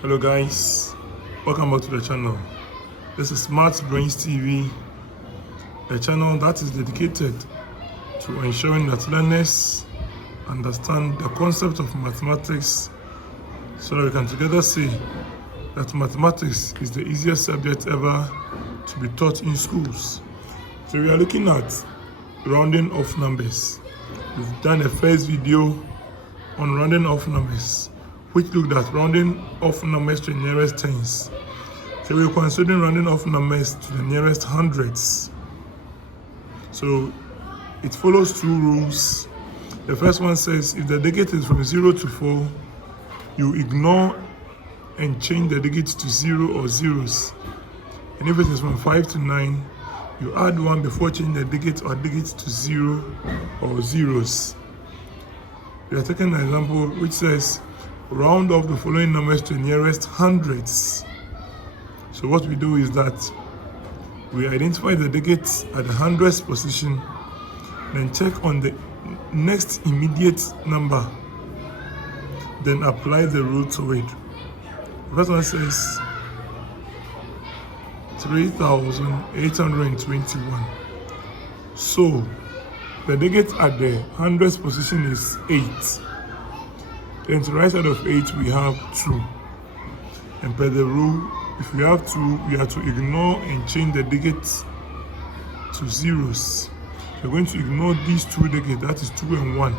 Hello guys, welcome back to the channel. This is BRAINX TV, a channel that is dedicated to ensuring that learners understand the concept of mathematics so that we can together say that mathematics is the easiest subject ever to be taught in schools. So we are looking at rounding off numbers. We've done a first video on rounding off numbers, which looked at rounding off numbers to the nearest tens. So we're considering rounding off numbers to the nearest hundreds. So it follows two rules. The first one says if the digit is from 0 to 4, you ignore and change the digits to 0 or zeros. And if it is from 5 to 9, you add 1 before changing the digit or digits to 0 or zeros. We are taking an example which says round off the following numbers to the nearest hundreds. So what we do is that we identify the digits at the hundredths position, then check on the next immediate number, then apply the rule to it. The first one says 3,821. So the digit at the hundredths position is 8. Then to the right side of 8 we have 2. And per the rule, if we have 2, we have to ignore and change the digits to zeros. We're going to ignore these two digits, that is 2 and 1,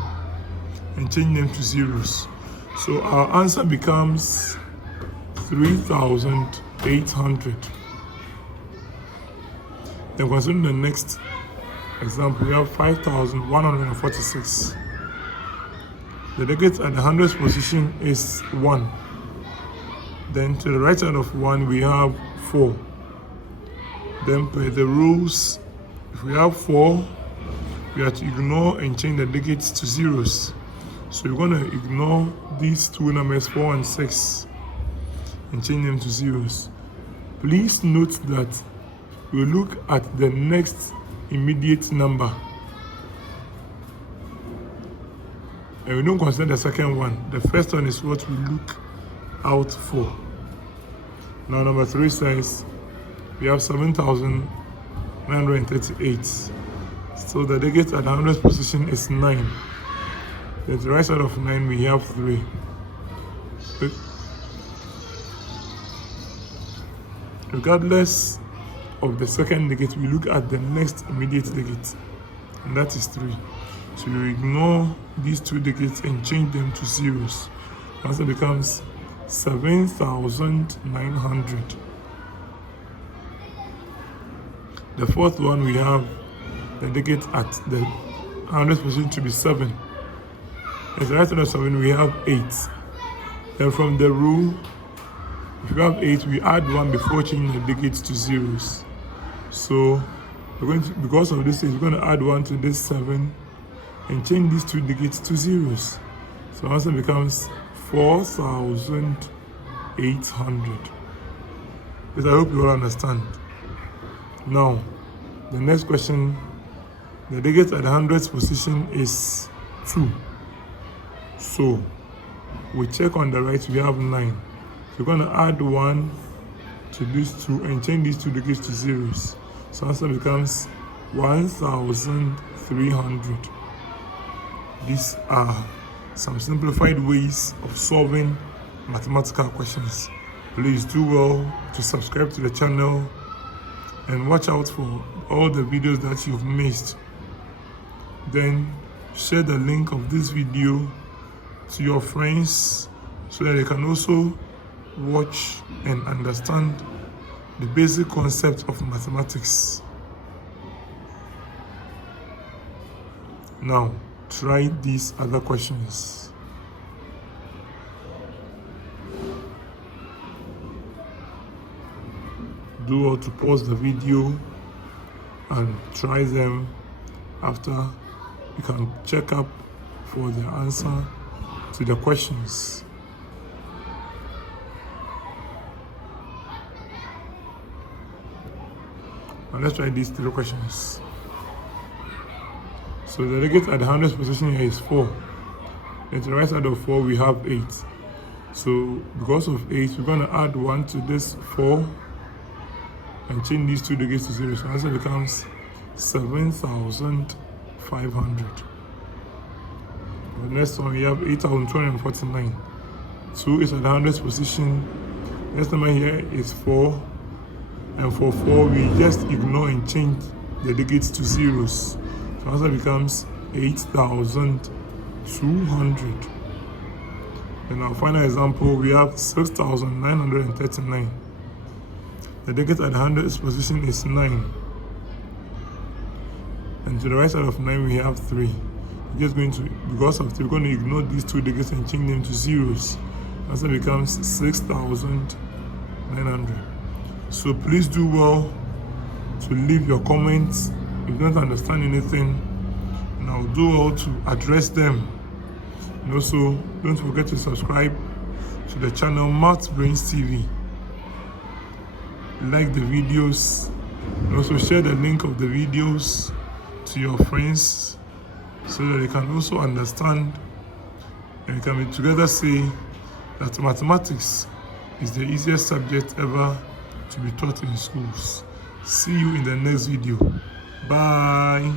and change them to zeros. So our answer becomes 3,800. Then considering the next example, we have 5,146. The digit at the hundredths position is 1. Then to the right side of 1 we have 4. Then per the rules, if we have 4, we have to ignore and change the digits to zeros. So we're going to ignore these two numbers 4 and 6 and change them to zeros. Please note that we look at the next immediate number and we don't consider the second one. The first one is what we look out for. Now number 3 says we have 7,938. So the digit at the hundredths position is 9. Then to the right side of 9 we have 3. Regardless of the second digit, we look at the next immediate digit, and that is 3. So you ignore these two digits and change them to zeros. The answer becomes 7,900. The fourth one, we have the digit at the hundredths position to be 7. At the right side of 7 we have 8. Then from the rule, if you have 8, we add 1 before changing the digits to zeros. So we're going to, because of this, we're going to add 1 to this 7 and change these two digits to zeros. So the answer becomes 4,800. This I hope you all understand. Now, the next question, the digit at the hundredths position is 2. So we check on the right, we have 9. So we're going to add 1 to these two and change these two digits to zeros. So answer becomes 1,300. These are some simplified ways of solving mathematical questions. Please do well to subscribe to the channel and watch out for all the videos that you've missed. Then share the link of this video to your friends so that they can also watch and understand the basic concept of mathematics. Now, try these other questions. Do well to pause the video and try them. After, you can check up for the answer to the questions. Now let's try these 3 questions. So the digit at the hundredths position here is 4. And to the right side of 4 we have 8. So because of 8, we're going to add 1 to this 4 and change these two digits to 0. So answer becomes 7,500. The next one we have 8,249. 2 is at the 100th position. Next number here is 4. And for 4, we just ignore and change the digits to zeros. So answer becomes 8,200. In our final example, we have 6,939. The digit at the 100th position is 9. And to the right side of 9, we have 3. We're just going to, because of 3, we're going to ignore these two digits and change them to zeros. Answer becomes 6,900. So please do well to leave your comments if you don't understand anything, and I'll do well to address them. And also, don't forget to subscribe to the channel BRAINX TV. Like the videos, and also share the link of the videos to your friends so that they can also understand and we can together say that mathematics is the easiest subject ever to be taught in schools. See you in the next video. Bye.